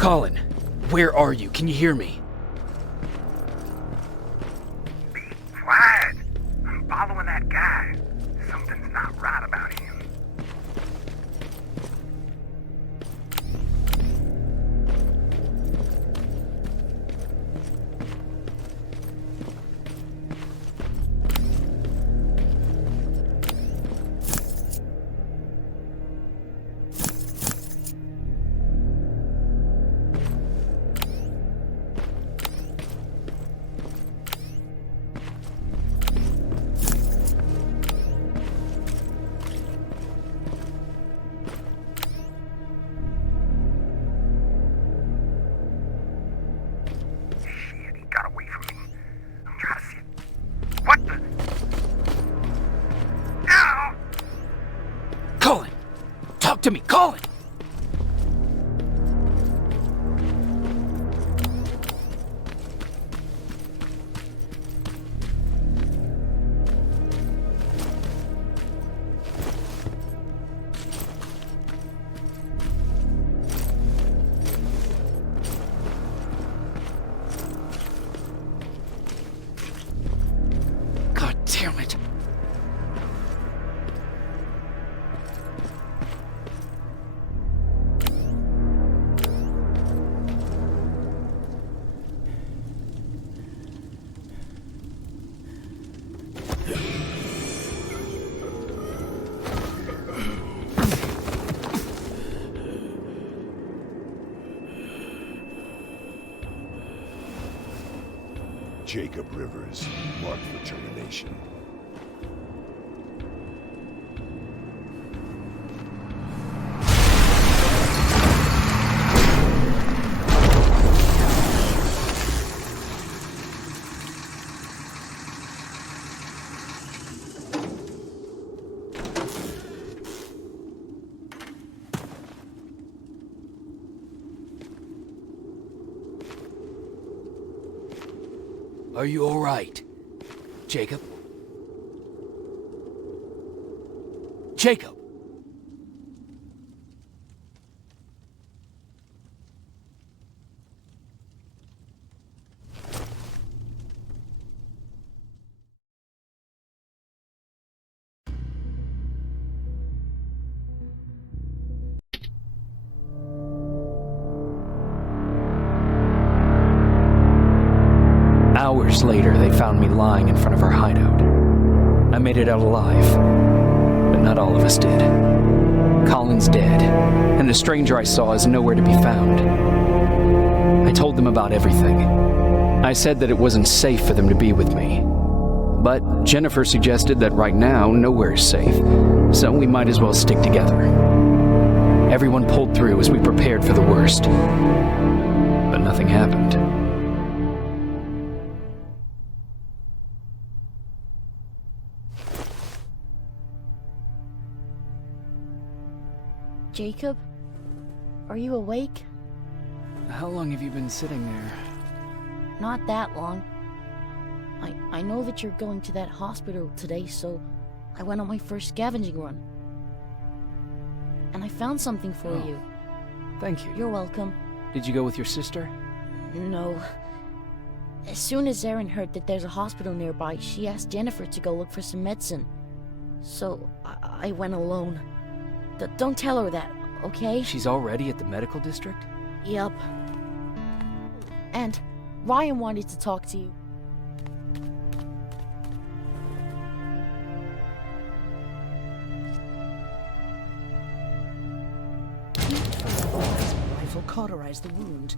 Colin, where are you? Can you hear me? Be quiet. I'm following that guy. Something's not right about him. Got away from me. I'm trying to see it. What the? Ow! Colin! Talk to me, Colin! God damn it. Jacob Rivers, marked for termination. Are you all right? Jacob? Jacob! Hours later, they found me lying in front of our hideout. I made it out alive, but not all of us did. Colin's dead, and the stranger I saw is nowhere to be found. I told them about everything. I said that it wasn't safe for them to be with me. But Jennifer suggested that right now, nowhere is safe, so we might as well stick together. Everyone pulled through as we prepared for the worst, but nothing happened. Jacob? Are you awake? How long have you been sitting there? Not that long. I know that you're going to that hospital today, so I went on my first scavenging run. And I found something for you. Thank you. You're welcome. Did you go with your sister? No. As soon as Erin heard that there's a hospital nearby, she asked Jennifer to go look for some medicine. So I went alone. Don't tell her that, okay? She's already at the medical district? Yup. And Ryan wanted to talk to you. Rifle cauterized the wound.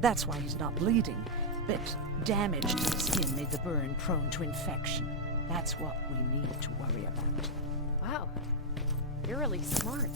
That's why he's not bleeding. But damage to the skin made the burn prone to infection. That's what we need to worry about. Wow. You're really smart.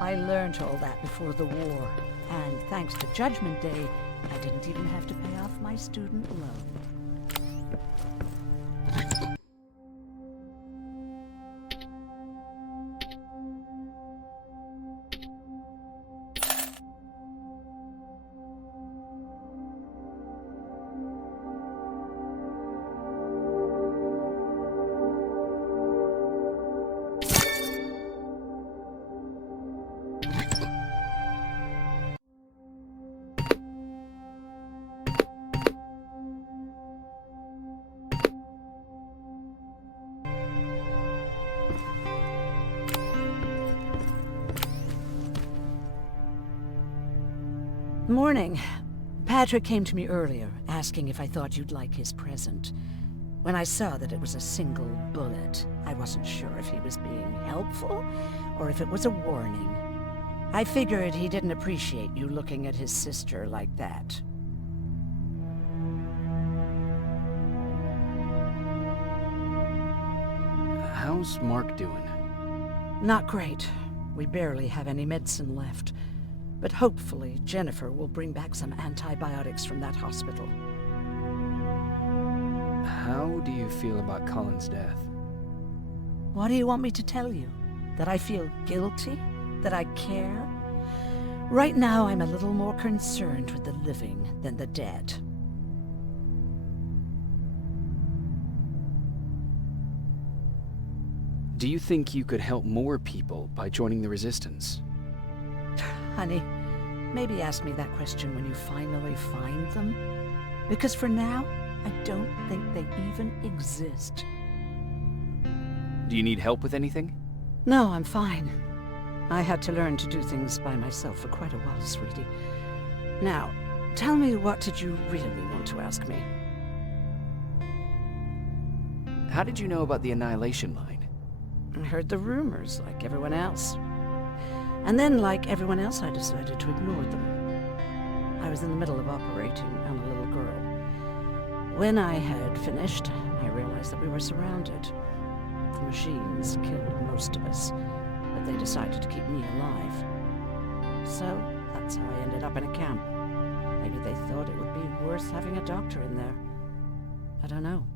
I learned all that before the war. And thanks to Judgment Day, I didn't even have to pay off my student loan. Morning. Patrick came to me earlier, asking if I thought you'd like his present. When I saw that it was a single bullet, I wasn't sure if he was being helpful or if it was a warning. I figured he didn't appreciate you looking at his sister like that. How's Mark doing? Not great. We barely have any medicine left. But hopefully Jennifer will bring back some antibiotics from that hospital. How do you feel about Colin's death? What do you want me to tell you? That I feel guilty? That I care? Right now I'm a little more concerned with the living than the dead. Do you think you could help more people by joining the Resistance? Honey, maybe ask me that question when you finally find them. Because for now, I don't think they even exist. Do you need help with anything? No, I'm fine. I had to learn to do things by myself for quite a while, sweetie. Now, tell me, what did you really want to ask me? How did you know about the Annihilation Line? I heard the rumors, like everyone else. And then, like everyone else, I decided to ignore them. I was in the middle of operating on a little girl. When I had finished, I realized that we were surrounded. The machines killed most of us, but they decided to keep me alive. So, that's how I ended up in a camp. Maybe they thought it would be worth having a doctor in there. I don't know.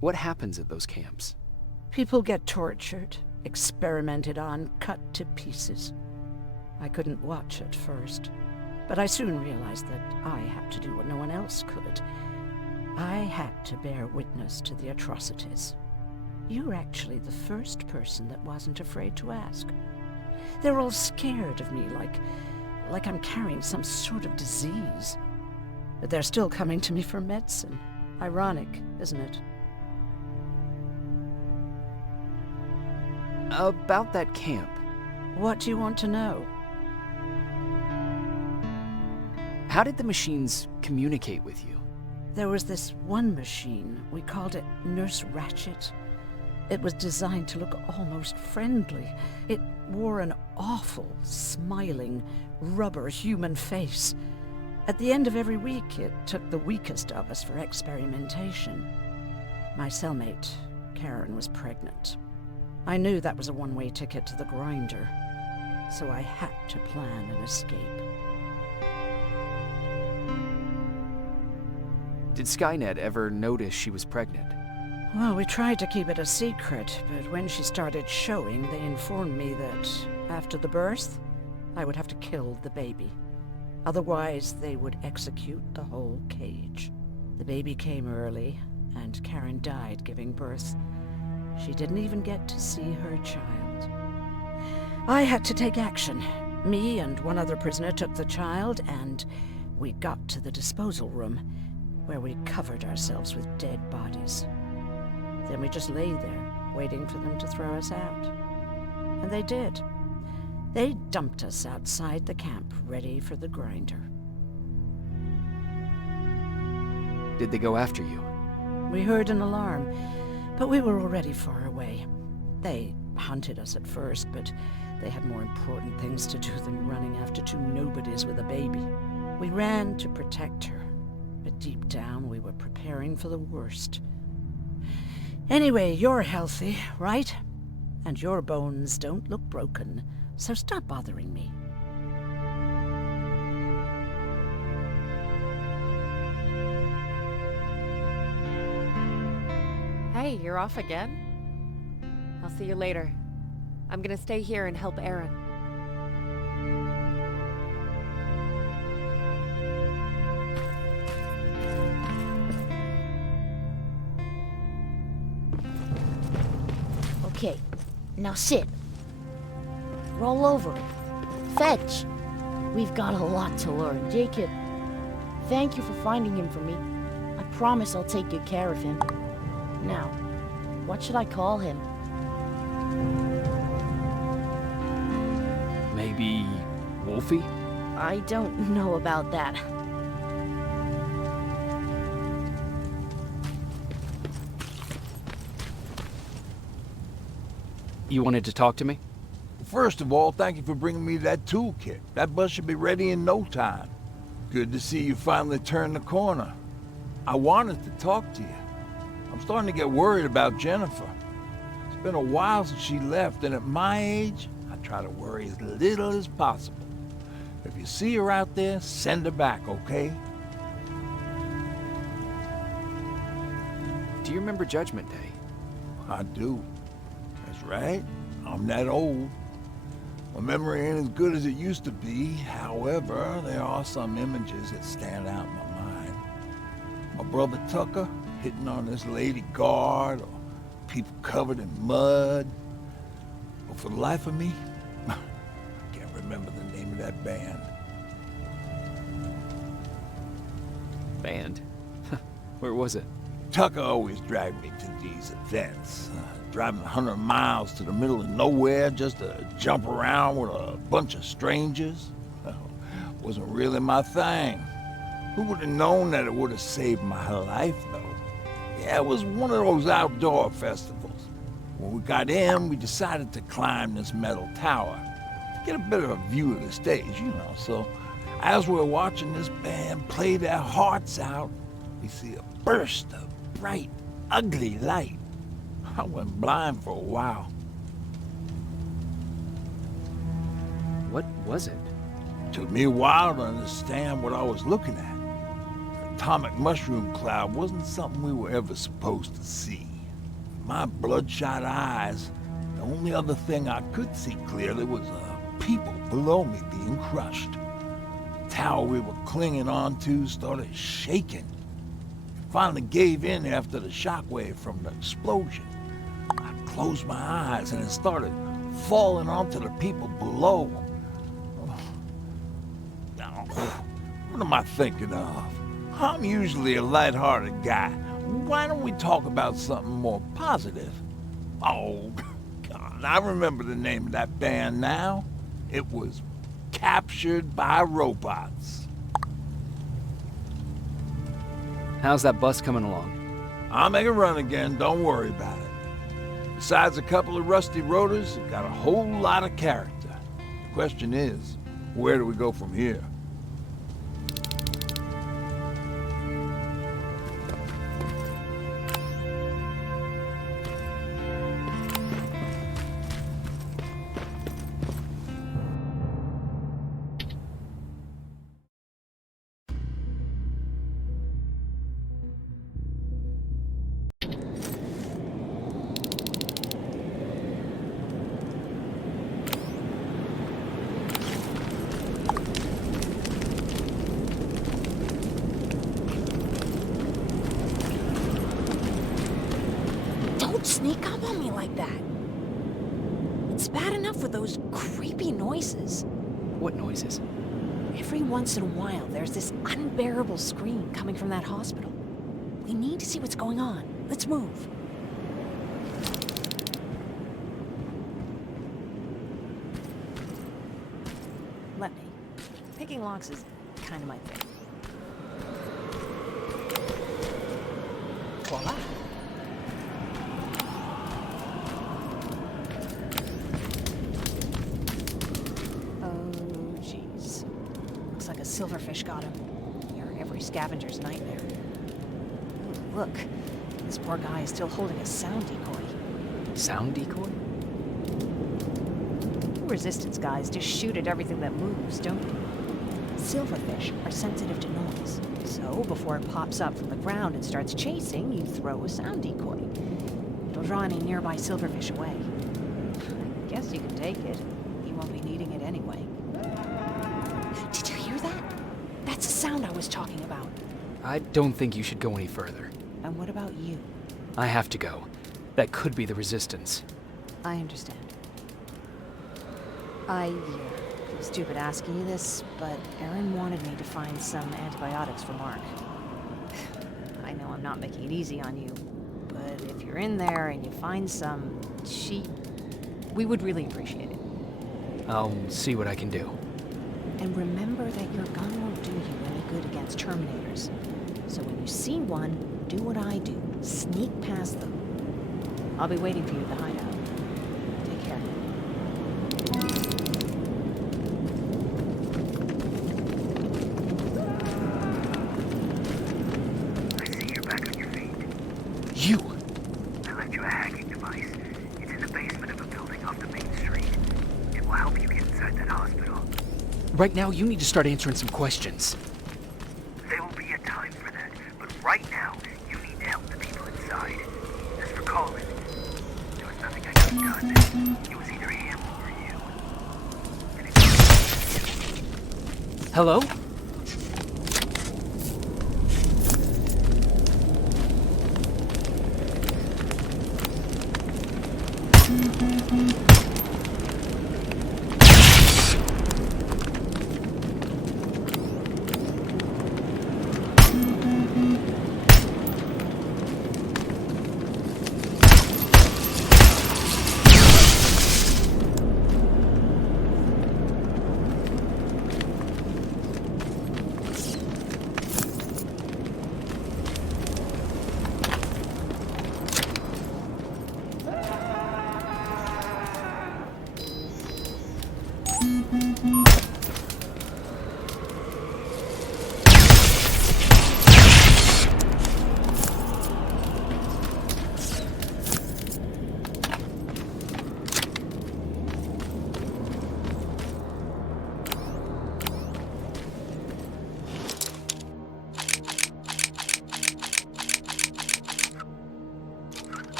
What happens at those camps? People get tortured, experimented on, cut to pieces. I couldn't watch at first, but I soon realized that I had to do what no one else could. I had to bear witness to the atrocities. You're actually the first person that wasn't afraid to ask. They're all scared of me, like I'm carrying some sort of disease. But they're still coming to me for medicine. Ironic, isn't it? About that camp. What do you want to know? How did the machines communicate with you? There was this one machine. We called it Nurse Ratchet. It was designed to look almost friendly. It wore an awful, smiling, rubber human face. At the end of every week, it took the weakest of us for experimentation. My cellmate, Karen, was pregnant. I knew that was a one-way ticket to the grinder, so I had to plan an escape. Did Skynet ever notice she was pregnant? Well, we tried to keep it a secret, but when she started showing, they informed me that after the birth, I would have to kill the baby. Otherwise, they would execute the whole cage. The baby came early, and Karen died giving birth. She didn't even get to see her child. I had to take action. Me and one other prisoner took the child, and we got to the disposal room, where we covered ourselves with dead bodies. Then we just lay there, waiting for them to throw us out. And they did. They dumped us outside the camp, ready for the grinder. Did they go after you? We heard an alarm, but we were already far away. They hunted us at first, but they had more important things to do than running after two nobodies with a baby. We ran to protect her, but deep down we were preparing for the worst. Anyway, you're healthy, right? And your bones don't look broken, so stop bothering me. Hey, you're off again? I'll see you later. I'm gonna stay here and help Aaron. Okay, now sit. Roll over. Fetch. We've got a lot to learn. Jacob, thank you for finding him for me. I promise I'll take good care of him. Now, what should I call him? Maybe Wolfie? I don't know about that. You wanted to talk to me? First of all, thank you for bringing me that toolkit. That bus should be ready in no time. Good to see you finally turned the corner. I wanted to talk to you. I'm starting to get worried about Jennifer. It's been a while since she left, and at my age, I try to worry as little as possible. If you see her out there, send her back, okay? Do you remember Judgment Day? I do. That's right. I'm that old. My memory ain't as good as it used to be. However, there are some images that stand out in my mind. My brother Tucker hitting on this lady guard, or people covered in mud. But for the life of me, I can't remember the name of that band. Band? Where was it? Tucker always dragged me to these events. Driving 100 miles to the middle of nowhere just to jump around with a bunch of strangers. Wasn't really my thing. Who would have known that it would have saved my life, though? Yeah, it was one of those outdoor festivals. When we got in, we decided to climb this metal tower. Get a better view of the stage, you know. So, as we're watching this band play their hearts out, we see a burst of bright, ugly light. I went blind for a while. What was it? Took me a while to understand what I was looking at. An atomic mushroom cloud wasn't something we were ever supposed to see. My bloodshot eyes, the only other thing I could see clearly was people below me being crushed. The tower we were clinging onto started shaking. It finally gave in after the shockwave from the explosion. I closed my eyes and it started falling onto the people below. Now, what am I thinking of? I'm usually a light-hearted guy. Why don't we talk about something more positive? Oh, God, I remember the name of that band now. It was Captured by Robots. How's that bus coming along? I'll make a run again, don't worry about it. Besides a couple of rusty rotors, it got a whole lot of character. The question is, where do we go from here? Sneak up on me like that. It's bad enough with those creepy noises. What noises? Every once in a while, there's this unbearable scream coming from that hospital. We need to see what's going on. Let's move. Let me. Picking locks is kind of my thing. Voila. Like a silverfish got him. You're every scavenger's nightmare. Ooh, look, this poor guy is still holding a sound decoy. Sound decoy? Resistance guys just shoot at everything that moves, don't they? Silverfish are sensitive to noise. So, before it pops up from the ground and starts chasing, you throw a sound decoy. It'll draw any nearby silverfish away. I guess you can take it. You won't be needing it anyway. Did you hear that? That's the sound I was talking about. I don't think you should go any further. And what about you? I have to go. That could be the Resistance. I understand. I feel stupid asking you this, but Erin wanted me to find some antibiotics for Mark. I know I'm not making it easy on you, but if you're in there and you find some, we would really appreciate it. I'll see what I can do. And remember that your gun won't do you any good against Terminators. So when you see one, do what I do. Sneak past them. I'll be waiting for you at the hideout. Take care. I see you're back on your feet. You! I left you a hacking device. It's in the basement of a building off the main street. It will help you get inside that hospital. Right now, you need to start answering some questions. There will be a time for that, but right now, you need to help the people inside. As for Colin, there was nothing I could have done. It was either him or you. And it's Hello?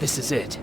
This is it.